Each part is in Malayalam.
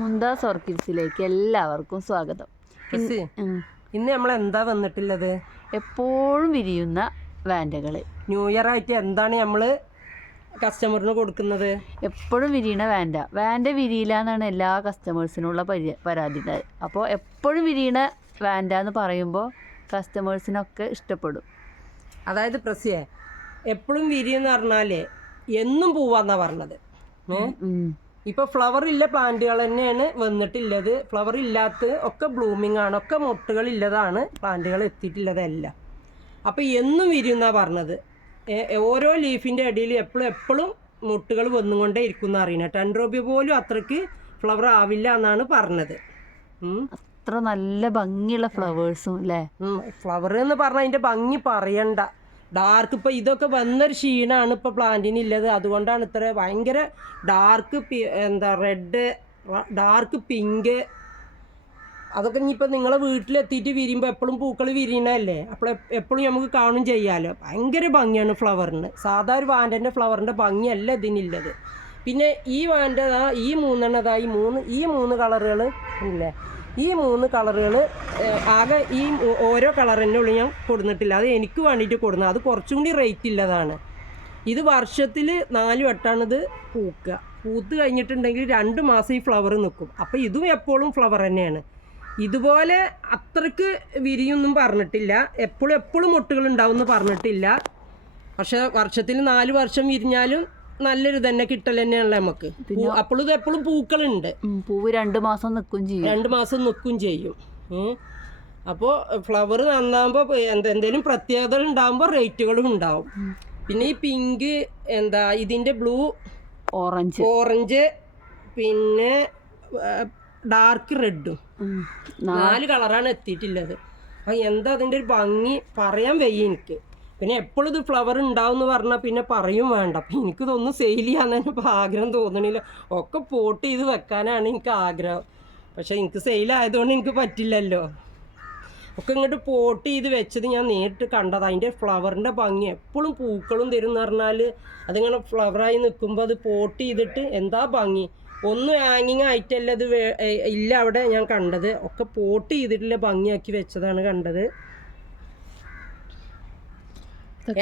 മുന്താസ് ഓർക്കിഡ്സിലേക്ക് എല്ലാവർക്കും സ്വാഗതം. ഇന്ന് നമ്മൾ എന്താ വന്നിട്ടുള്ളത്? എപ്പോഴും വിരിയുന്ന വാൻഡകൾ. ന്യൂ ഇയർ ആയിട്ട് എന്താണ് നമ്മൾ കസ്റ്റമറിന് കൊടുക്കുന്നത്? എപ്പോഴും വിരിയണ വാൻഡ വിരിയില്ല എന്നാണ് എല്ലാ കസ്റ്റമേഴ്സിനുള്ള പരാതി. അപ്പോൾ എപ്പോഴും വിരിയണ വാൻഡ എന്ന് പറയുമ്പോൾ കസ്റ്റമേഴ്സിനൊക്കെ ഇഷ്ടപ്പെടും. അതായത് പ്രസിയെ എപ്പോഴും വിരിയെന്ന് പറഞ്ഞാൽ എന്നും പോവാന്നാണ് പറഞ്ഞത്. ഇപ്പോൾ ഫ്ലവർ ഇല്ല പ്ലാന്റുകൾ തന്നെയാണ് വന്നിട്ടുള്ളത്. ഫ്ലവർ ഇല്ലാത്ത ഒക്കെ ബ്ലൂമിങ് ആണ്, ഒക്കെ മുട്ടുകളില്ലതാണ് പ്ലാന്റുകൾ എത്തിയിട്ടുള്ളതെല്ലാം. അപ്പോൾ എന്നും വിരിയുന്നാണ് പറഞ്ഞത്. ഓരോ ലീഫിൻ്റെ ഇടയിൽ എപ്പോഴും മുട്ടുകൾ വന്നുകൊണ്ടേ ഇരിക്കുന്ന അറിയണം. ടെൻഡ്രോബിയ പോലും അത്രയ്ക്ക് ഫ്ലവർ ആവില്ല എന്നാണ് പറഞ്ഞത്. അത്ര നല്ല ഭംഗിയുള്ള ഫ്ലവേഴ്സും അല്ലേ. ഫ്ലവർ എന്ന് പറഞ്ഞാൽ അതിൻ്റെ ഭംഗി പറയണ്ട. ഡാർക്ക് ഇപ്പോൾ ഇതൊക്കെ വന്നൊരു ക്ഷീണമാണ് ഇപ്പോൾ പ്ലാന്റിനുള്ളത്. അതുകൊണ്ടാണ് ഇത്ര ഭയങ്കര ഡാർക്ക് റെഡ്, ഡാർക്ക് പിങ്ക്, അതൊക്കെ ഇനിയിപ്പോൾ നിങ്ങളെ വീട്ടിലെത്തിയിട്ട് വിരിയുമ്പോൾ എപ്പോഴും പൂക്കൾ വിരിയണല്ലേ, അപ്പോൾ എപ്പോഴും നമുക്ക് കാണും ചെയ്യാമല്ലോ. ഭയങ്കര ഭംഗിയാണ് ഫ്ലവറിന്. സാധാരണ വാൻഡൻ്റെ ഫ്ലവറിൻ്റെ ഭംഗിയല്ല ഇതിനുള്ളത്. പിന്നെ ഈ വാൻഡതാ ഈ മൂന്ന് കളറുകൾ ഇല്ലേ, ഈ മൂന്ന് കളറുകൾ ആകെ ഈ ഓരോ കളർ തന്നെ ഉള്ളൂ ഞാൻ കൊടുത്തിട്ടില്ല. അത് എനിക്ക് വേണ്ടിയിട്ട് കൊടുക്കുന്നത്. അത് കുറച്ചും കൂടി റേറ്റ് ഇല്ലതാണ്. ഇത് വർഷത്തിൽ 4 വട്ടമാണിത് പൂക്കുക. പൂത്ത് കഴിഞ്ഞിട്ടുണ്ടെങ്കിൽ 2 മാസം ഈ ഫ്ലവർ നിൽക്കും. അപ്പോൾ ഇതും എപ്പോഴും ഫ്ലവർ തന്നെയാണ്. ഇതുപോലെ അത്രയ്ക്ക് വിരിയൊന്നും പറഞ്ഞിട്ടില്ല. എപ്പോഴും മുട്ടുകൾ ഉണ്ടാവും എന്ന് പറഞ്ഞിട്ടില്ല. പക്ഷേ വർഷത്തിൽ 4 വർഷം വിരിഞ്ഞാലും നല്ലൊരു തന്നെ കിട്ടൽ തന്നെയാണല്ലോ നമുക്ക്. അപ്പോഴും ഇത് എപ്പോഴും പൂക്കളുണ്ട്. പൂവ് 2 മാസം നിൽക്കും ചെയ്യും. 2 മാസം നിൽക്കും ചെയ്യും. അപ്പോൾ ഫ്ലവർ നന്നാകുമ്പോൾ എന്തെങ്കിലും പ്രത്യേകതകൾ ഉണ്ടാകുമ്പോൾ റേറ്റുകളും ഉണ്ടാവും. പിന്നെ ഈ പിങ്ക് ഇതിൻ്റെ ബ്ലൂ, ഓറഞ്ച് പിന്നെ ഡാർക്ക് റെഡും 4 കളറാണ് എത്തിയിട്ടുള്ളത്. അപ്പം എന്താ അതിൻ്റെ ഒരു ഭംഗി പറയാൻ വയ്യ എനിക്ക്. പിന്നെ എപ്പോഴും ഇത് ഫ്ലവർ ഉണ്ടാവും എന്ന് പറഞ്ഞാൽ പിന്നെ പറയും വേണ്ട. അപ്പം എനിക്കിതൊന്നും സെയിൽ ചെയ്യാൻ ഇപ്പോൾ ആഗ്രഹം തോന്നണില്ല. ഒക്കെ പോട്ട് ചെയ്ത് വെക്കാനാണ് എനിക്ക് ആഗ്രഹം. പക്ഷേ എനിക്ക് സെയിലായതുകൊണ്ട് എനിക്ക് പറ്റില്ലല്ലോ. ഒക്കെ ഇങ്ങോട്ട് പോട്ട് ചെയ്ത് വെച്ചത് ഞാൻ നേരിട്ട് കണ്ടത്. അതിൻ്റെ ഫ്ലവറിൻ്റെ ഭംഗി എപ്പോഴും പൂക്കളും തരും എന്ന് പറഞ്ഞാൽ അതിങ്ങനെ ഫ്ലവറായി നിൽക്കുമ്പോൾ അത് പോട്ട് ചെയ്തിട്ട് എന്താ ഭംഗി. ഒന്നും ഹാങ്ങിങ് ആയിട്ടല്ല ഇത് ഇല്ല അവിടെ ഞാൻ കണ്ടത്. ഒക്കെ പോട്ട് ചെയ്തിട്ടുള്ള ഭംഗിയാക്കി വെച്ചതാണ് കണ്ടത്.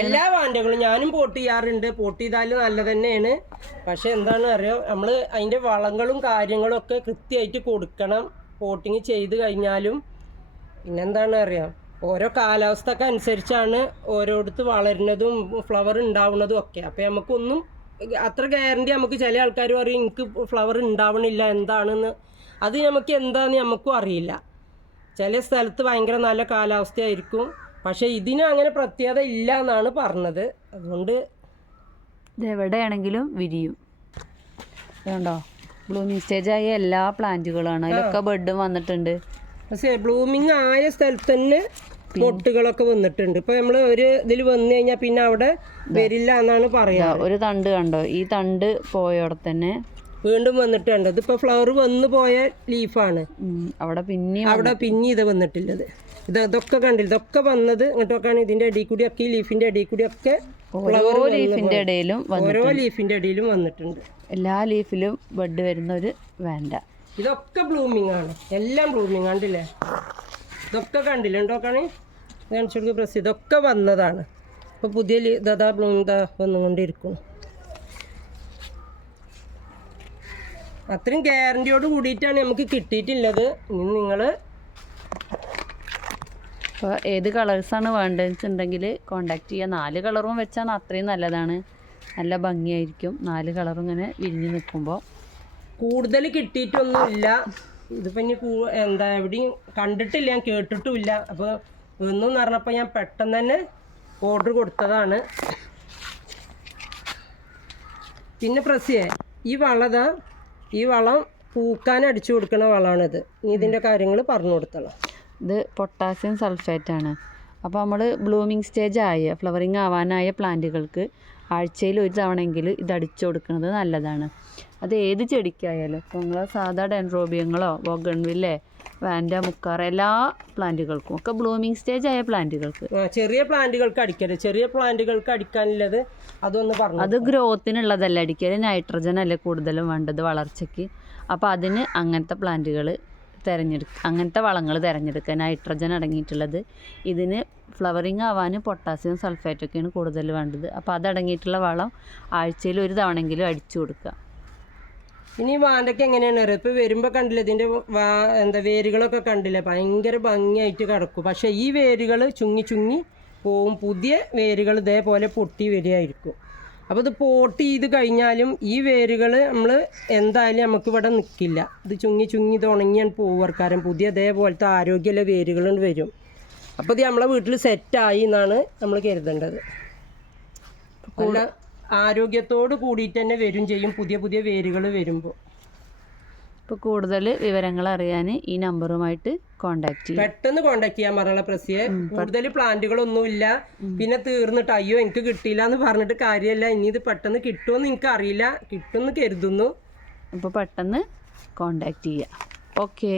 എല്ലാ വാൻഡകളും ഞാനും പോട്ട് ചെയ്യാറുണ്ട്. പോട്ട് ചെയ്താൽ നല്ലത് തന്നെയാണ്. പക്ഷെ എന്താണ് അറിയോ, നമ്മൾ അതിൻ്റെ വളങ്ങളും കാര്യങ്ങളും ഒക്കെ കൃത്യമായിട്ട് കൊടുക്കണം പോട്ടിങ് ചെയ്ത് കഴിഞ്ഞാലും. പിന്നെന്താണ് അറിയാം, ഓരോ കാലാവസ്ഥക്ക് അനുസരിച്ചാണ് ഓരോരുത്തർ വളരുന്നതും ഫ്ലവർ ഉണ്ടാവുന്നതും ഒക്കെ. അപ്പോൾ നമുക്കൊന്നും അത്ര ഗ്യാരണ്ടി നമുക്ക് ചില ആൾക്കാർ പറയും എനിക്ക് ഫ്ലവർ ഉണ്ടാവണില്ല എന്താണെന്ന്. അത് നമുക്ക് എന്താണെന്ന് നമുക്കും അറിയില്ല. ചില സ്ഥലത്ത് ഭയങ്കര നല്ല കാലാവസ്ഥയായിരിക്കും. പക്ഷേ ഇതിന് അങ്ങനെ പ്രത്യേകത ഇല്ല എന്നാണ് പറഞ്ഞത്. അതുകൊണ്ട് ഇതെവിടെയാണെങ്കിലും വിരിയും. അതുകൊണ്ടോ ബ്ലൂമിങ് സ്റ്റേജായ എല്ലാ പ്ലാന്റുകളാണ്. അതിലൊക്കെ ബെഡും വന്നിട്ടുണ്ട്. പക്ഷേ ബ്ലൂമിങ് ആയ സ്ഥലത്ത് തന്നെ മൊട്ടുകളൊക്കെ വന്നിട്ടുണ്ട്. ഇപ്പോൾ നമ്മൾ ഒരു ഇതിൽ വന്നു കഴിഞ്ഞാൽ പിന്നെ അവിടെ വരില്ല എന്നാണ് പറയുക. ഒരു തണ്ട് കണ്ടോ, ഈ തണ്ട് പോയോടെ തന്നെ വീണ്ടും വന്നിട്ടുണ്ട്. ഇതിപ്പോൾ ഫ്ലവർ വന്നു പോയ ലീഫാണ്. അവിടെ പിന്നെ ഇത് വന്നിട്ടുള്ളത്. ഇതൊക്കെ കണ്ടില്ല, ഇതൊക്കെ വന്നത് ഇങ്ങോട്ടൊക്കെയാണ്. ഇതിൻ്റെ ഇടയിൽ കൂടി ഒക്കെ ഈ ലീഫിൻ്റെ ഇടയിൽ കൂടി ഒക്കെ ഫ്ലവർ ലീഫിൻ്റെ ഇടയിലും ഓരോ ലീഫിൻ്റെ ഇടയിലും വന്നിട്ടുണ്ട്. എല്ലാ ലീഫിലും ബഡ് വരുന്ന ഒരു വാൻഡ. ഇതൊക്കെ ബ്ലൂമിങ് ആണ്, എല്ലാം ബ്ലൂമിങ് കണ്ടില്ലേ. ഇതൊക്കെ കണ്ടില്ല ഉണ്ടോക്കാണ് കാണിച്ചു പ്രസ്. ഇതൊക്കെ വന്നതാണ്. ഇപ്പോൾ പുതിയ ബ്ലൂമിങ് വന്നുകൊണ്ടിരിക്കുന്നു. അത്രയും ഗ്യാരണ്ടിയോട് കൂടിയിട്ടാണ് നമുക്ക് കിട്ടിയിട്ടുള്ളത്. ഇനി നിങ്ങൾ അപ്പോൾ ഏത് കളേഴ്സാണ് വേണ്ടതെന്ന് വെച്ചിട്ടുണ്ടെങ്കിൽ കോണ്ടാക്ട് ചെയ്യുക. 4 കളറും വെച്ചാൽ അത്രയും നല്ലതാണ്. നല്ല ഭംഗിയായിരിക്കും 4 കളറും ഇങ്ങനെ വിരിഞ്ഞ് നിൽക്കുമ്പോൾ. കൂടുതൽ കിട്ടിയിട്ടൊന്നുമില്ല. ഇതിപ്പോൾ ഇനി എവിടെയും കണ്ടിട്ടില്ല, ഞാൻ കേട്ടിട്ടുമില്ല. അപ്പോൾ ഒന്നും പറഞ്ഞപ്പോൾ ഞാൻ പെട്ടെന്ന് തന്നെ ഓർഡർ കൊടുത്തതാണ്. പിന്നെ പ്രസിയെ ഈ വളം പൂക്കാൻ അടിച്ചു കൊടുക്കുന്ന വളമാണിത്. ഇനി ഇതിൻ്റെ കാര്യങ്ങൾ പറഞ്ഞു കൊടുത്തണം. ഇത് പൊട്ടാസ്യം സൾഫേറ്റാണ്. അപ്പോൾ നമ്മൾ ബ്ലൂമിങ് സ്റ്റേജ് ആയ ഫ്ലവറിങ് ആവാനായ പ്ലാന്റുകൾക്ക് ആഴ്ചയിൽ ഒരു തവണയെങ്കിലും ഇത് അടിച്ചു കൊടുക്കുന്നത് നല്ലതാണ്. അത് ഏത് ചെടിക്കായാലും. ഇപ്പോൾ നിങ്ങൾ സാധാ ഡെൻഡ്രോബിയങ്ങളോ ബോഗൺവില്ലേ വാൻഡ, മുക്കാറ എല്ലാ പ്ലാന്റുകൾക്കും ഒക്കെ ബ്ലൂമിങ് സ്റ്റേജ് ആയ പ്ലാന്റുകൾക്ക് ചെറിയ പ്ലാന്റുകൾക്ക് അടിക്കരുത്. ചെറിയ പ്ലാന്റുകൾക്ക് അടിക്കാനുള്ളത് അതൊന്ന് പറഞ്ഞു. അത് ഗ്രോത്തിനുള്ളതല്ല അടിക്കൽ. നൈട്രജൻ അല്ലേ കൂടുതലും വേണ്ടത് വളർച്ചയ്ക്ക്. അപ്പോൾ അതിന് അങ്ങനത്തെ പ്ലാന്റുകൾ അങ്ങനത്തെ വളങ്ങൾ തിരഞ്ഞെടുക്കുക, നൈട്രജൻ അടങ്ങിയിട്ടുള്ളത്. ഇതിന് ഫ്ലവറിങ് ആവാൻ പൊട്ടാസ്യം സൾഫേറ്റൊക്കെയാണ് കൂടുതൽ വേണ്ടത്. അപ്പോൾ അതടങ്ങിയിട്ടുള്ള വളം ആഴ്ചയിൽ ഒരു തവണയെങ്കിലും അടിച്ചു കൊടുക്കുക. ഇനി വാണ്ടയ്ക്ക് എങ്ങനെയാണ് അറിയാം, ഇപ്പോൾ വരുമ്പോൾ കണ്ടില്ലേ ഇതിൻ്റെ വേരുകളൊക്കെ കണ്ടില്ലേ, ഭയങ്കര ഭംഗിയായിട്ട് കിടക്കും. പക്ഷേ ഈ വേരുകൾ ചുങ്ങി ചുങ്ങി പോവും, പുതിയ വേരുകൾ ഇതേപോലെ പൊട്ടി വരികയായിരിക്കും. അപ്പോൾ ഇത് പോട്ട് ചെയ്ത് കഴിഞ്ഞാലും ഈ വേരുകൾ നമ്മൾ എന്തായാലും നമുക്ക് ഇവിടെ നിൽക്കില്ല. ഇത് ചുങ്ങി ചുങ്ങി ഇത് ഉണങ്ങിയാണ് പോവർക്കാരൻ, പുതിയ ഇതേപോലത്തെ ആരോഗ്യമുള്ള വേരുകൾ വരും. അപ്പോൾ ഇത് നമ്മളെ വീട്ടിൽ സെറ്റായി എന്നാണ് നമ്മൾ കരുതേണ്ടത്. നല്ല ആരോഗ്യത്തോട് കൂടിയിട്ട് തന്നെ വരും ചെയ്യും പുതിയ പുതിയ വേരുകൾ വരുമ്പോൾ. ഇപ്പോൾ കൂടുതൽ വിവരങ്ങൾ അറിയാൻ ഈ നമ്പറുമായിട്ട് കോണ്ടാക്ട് ചെയ്യും. പെട്ടെന്ന് കോണ്ടാക്ട് ചെയ്യാൻ പറഞ്ഞ പ്രസിയെ. കൂടുതൽ പ്ലാന്റുകളൊന്നുമില്ല, പിന്നെ തീർന്നിട്ട് അയ്യോ എനിക്ക് കിട്ടിയില്ല എന്ന് പറഞ്ഞിട്ട് കാര്യമല്ല. ഇനി ഇത് പെട്ടെന്ന് കിട്ടുമെന്ന് എനിക്ക് അറിയില്ല, കിട്ടുമെന്ന് കരുതുന്നു. അപ്പോൾ പെട്ടെന്ന് കോണ്ടാക്ട് ചെയ്യുക. ഓക്കേ.